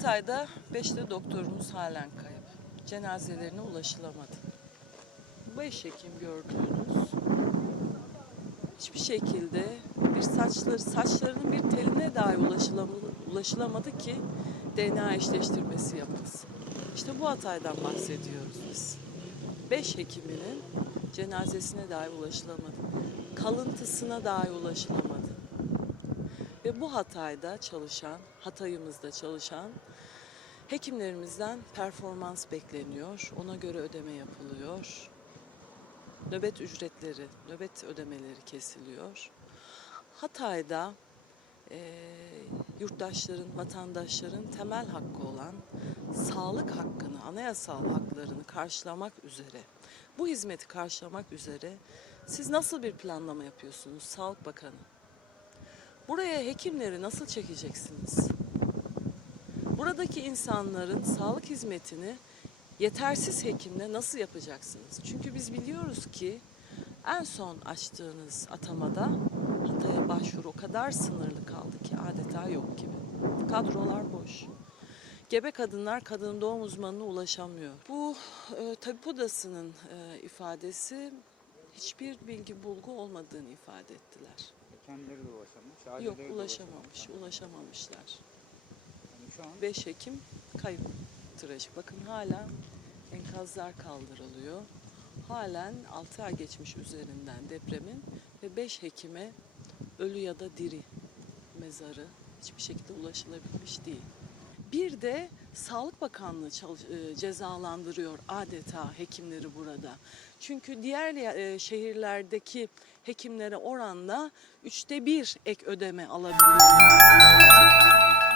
Hatay'da 5'te doktorumuz halen kayıp. Cenazelerine ulaşılamadı. 5 Ekim gördüğünüz hiçbir şekilde bir saçları saçlarının bir teline dahi ulaşılamadı, ulaşılamadı ki DNA eşleştirmesi yapılsın. İşte bu Hatay'dan bahsediyoruz biz. 5 Ekim'inin cenazesine dahi ulaşılamadı. Kalıntısına dahi ulaşılamadı. Ve bu Hatay'da çalışan, Hatay'ımızda çalışan hekimlerimizden performans bekleniyor. Ona göre ödeme yapılıyor. Nöbet ücretleri, nöbet ödemeleri kesiliyor. Hatay'da eee, yurttaşların, vatandaşların temel hakkı olan sağlık hakkını, anayasal haklarını karşılamak üzere, bu hizmeti karşılamak üzere siz nasıl bir planlama yapıyorsunuz Sağlık Bakanı? Buraya hekimleri nasıl çekeceksiniz? Buradaki insanların sağlık hizmetini yetersiz hekimle nasıl yapacaksınız? Çünkü biz biliyoruz ki en son açtığınız atamada Hatay'a başvuru o kadar sınırlı kaldı ki adeta yok gibi. Kadrolar boş. Gebe kadınlar kadın doğum uzmanına ulaşamıyor. Bu e, tabip odasının e, ifadesi hiçbir bilgi bulgu olmadığını ifade ettiler. Kendileri de ulaşamamış. Yok aileleri de ulaşamamış, ulaşamamışlar. Yani şu an 5 Ekim kayıp trajik. Bakın hala enkazlar kaldırılıyor. Halen 6 ay geçmiş üzerinden depremin ve 5 Ekim'e ölü ya da diri mezarı hiçbir şekilde ulaşılabilmiş değil. Bir de Sağlık Bakanlığı e, cezalandırıyor adeta hekimleri burada. Çünkü diğer e, şehirlerdeki hekimlere oranla üçte bir ek ödeme alabiliyorlar.